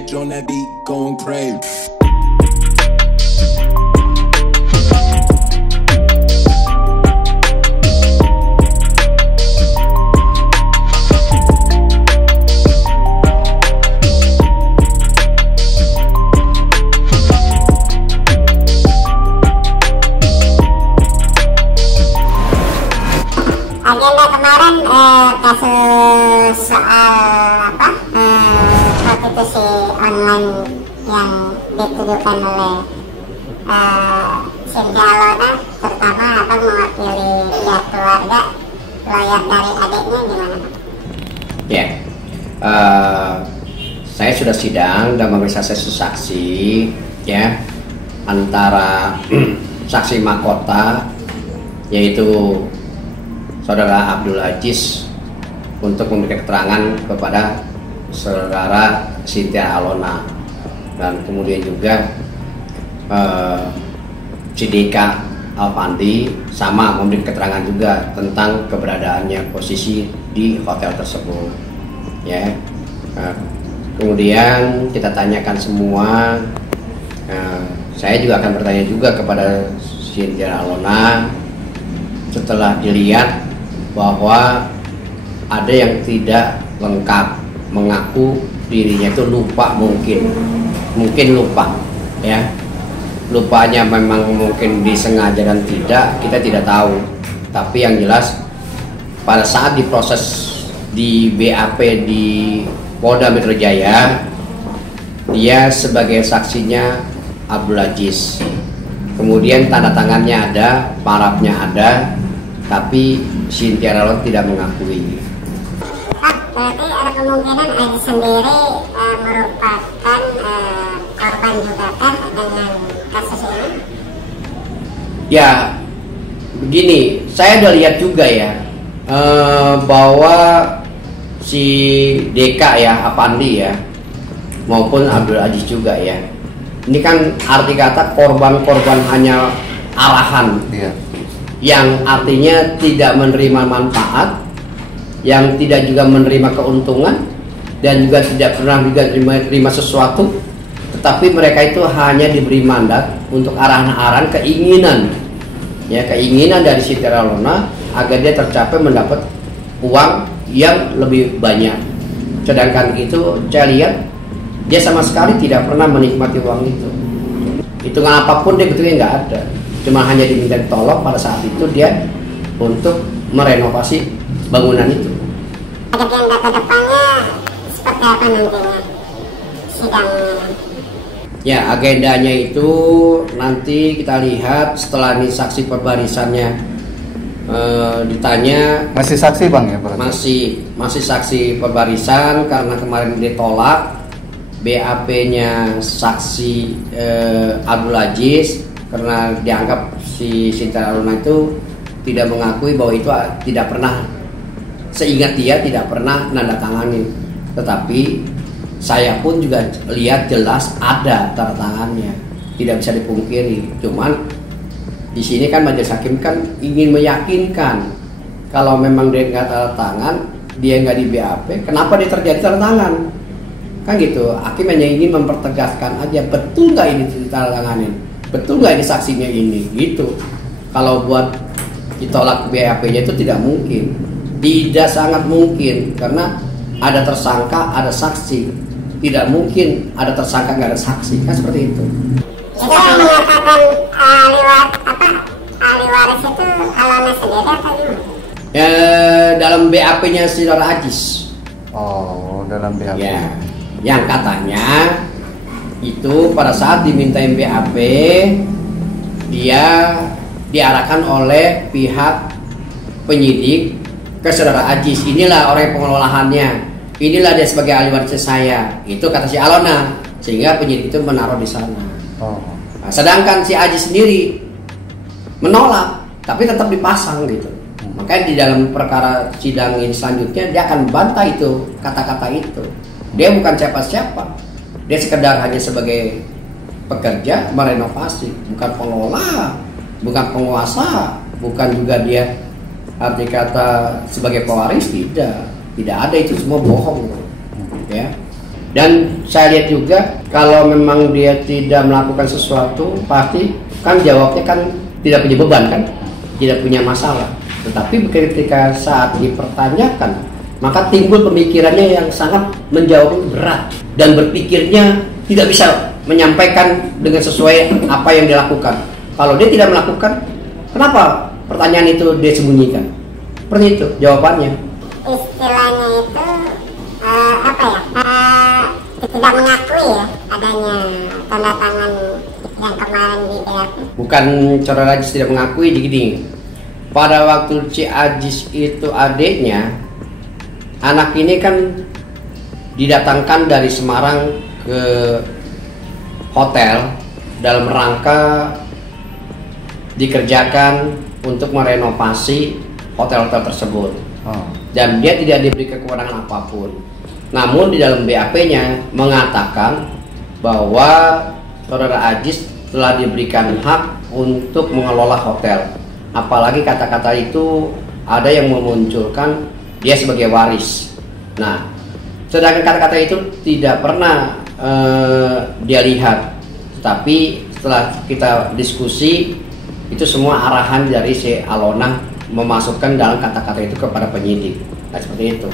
Rage on that beat, going crazy. Agenda kemarin kasus soal prostitusi online yang dituduhkan oleh Cynthia Alona, terutama mewakili pihak keluarga, lawyer dari adiknya, gimana? Ya, saya sudah sidang dan memeriksa saksi ya, antara saksi mahkota yaitu Saudara Abdul Aziz untuk memberikan keterangan kepada Saudara Cynthia Alona, dan kemudian juga Sidika Alfandi sama memberikan keterangan juga tentang keberadaannya, posisi di hotel tersebut ya. Kemudian kita tanyakan semua, saya juga akan bertanya juga kepada Cynthia Alona setelah dilihat bahwa ada yang tidak lengkap, mengaku dirinya itu lupa, mungkin lupa ya, lupanya memang mungkin disengaja dan tidak, kita tidak tahu. Tapi yang jelas pada saat diproses di BAP di Polda Metro Jaya, dia sebagai saksinya Abdul Aziz, kemudian tanda tangannya ada, parafnya ada, tapi Cynthia Alona tidak mengakui. Berarti ada kemungkinan Aziz sendiri merupakan korban juga kan dengan kasus ini? Ya, begini, saya udah lihat juga ya, bahwa si Deka ya, Apandi ya, maupun Abdul Aziz juga ya, ini kan arti kata korban-korban hanya arahan, yang artinya tidak menerima manfaat, yang tidak juga menerima keuntungan, dan juga tidak pernah juga terima sesuatu, tetapi mereka itu hanya diberi mandat untuk arahan-arahan keinginan ya, keinginan dari Cynthia Alona agar dia tercapai mendapat uang yang lebih banyak. Sedangkan itu saya lihat dia sama sekali tidak pernah menikmati uang itu. Hitungan apapun dia betulnya nggak ada, cuma hanya diminta tolong pada saat itu dia untuk merenovasi bangunan itu. Agenda ke depannya seperti apa nantinya sidangnya? Ya, agendanya itu nanti kita lihat setelah ini saksi perbarisannya ditanya. Masih saksi Bang ya? Masih saksi perbarisan karena kemarin ditolak. BAP-nya saksi Abdul Aziz karena dianggap si Cynthia Alona itu tidak mengakui bahwa itu tidak pernah, seingat dia tidak pernah nanda tangani. Tetapi saya pun juga lihat jelas ada tanda tangannya, tidak bisa dipungkiri. Cuman di sini kan majelis hakim kan ingin meyakinkan kalau memang dia nggak tanda tangan, dia nggak di BAP, kenapa dia terjadi tanda tangan? Kan gitu, hakim hanya ingin mempertegaskan aja, betul nggak ini tanda tanganin, betul nggak ini saksinya ini, gitu. Kalau buat ditolak BAP-nya itu tidak mungkin, tidak, sangat mungkin, karena ada tersangka, ada saksi, tidak mungkin ada tersangka nggak ada saksi, kan seperti itu. Itu yang menyatakan ahli waris itu Alona sendiri atau gimana? Dalam BAP-nya Saudara Aziz. Oh, dalam BAP. Ya, yang katanya itu pada saat dimintain BAP dia diarahkan oleh pihak penyidik ke Saudara Aziz, inilah orang pengelolaannya, inilah dia sebagai ahli waris saya, itu kata si Alona, sehingga penyidik itu menaruh di sana. Nah, sedangkan si Aziz sendiri menolak, tapi tetap dipasang gitu. Makanya di dalam perkara sidang ini selanjutnya dia akan bantah itu kata-kata itu. Dia bukan siapa-siapa, dia sekedar hanya sebagai pekerja merenovasi, bukan pengelola, bukan penguasa, bukan juga dia arti kata sebagai pewaris, tidak ada, itu semua bohong ya. Dan saya lihat juga kalau memang dia tidak melakukan sesuatu, pasti kan jawabnya kan tidak punya beban kan, tidak punya masalah. Tetapi ketika saat dipertanyakan, maka timbul pemikirannya yang sangat menjawab berat dan berpikirnya tidak bisa menyampaikan dengan sesuai apa yang dilakukan. Kalau dia tidak melakukan, kenapa pertanyaan itu dia sembunyikan? Seperti itu jawabannya. Istilahnya itu tidak mengakui ya adanya tanda tangan yang kemarin di BAP. Bukan Saudara Ajis tidak mengakui, gini. Pada waktu Ci Ajis itu adiknya, anak ini kan didatangkan dari Semarang ke hotel dalam rangka dikerjakan untuk merenovasi hotel-hotel tersebut. Dan dia tidak diberi kewenangan apapun. Namun di dalam BAP-nya mengatakan bahwa Saudara Ajis telah diberikan hak untuk mengelola hotel. Apalagi kata-kata itu ada yang memunculkan dia sebagai waris. Nah, sedangkan kata-kata itu tidak pernah dia lihat. Tapi setelah kita diskusi, itu semua arahan dari si Alona memasukkan dalam kata-kata itu kepada penyidik. Nah, seperti itu.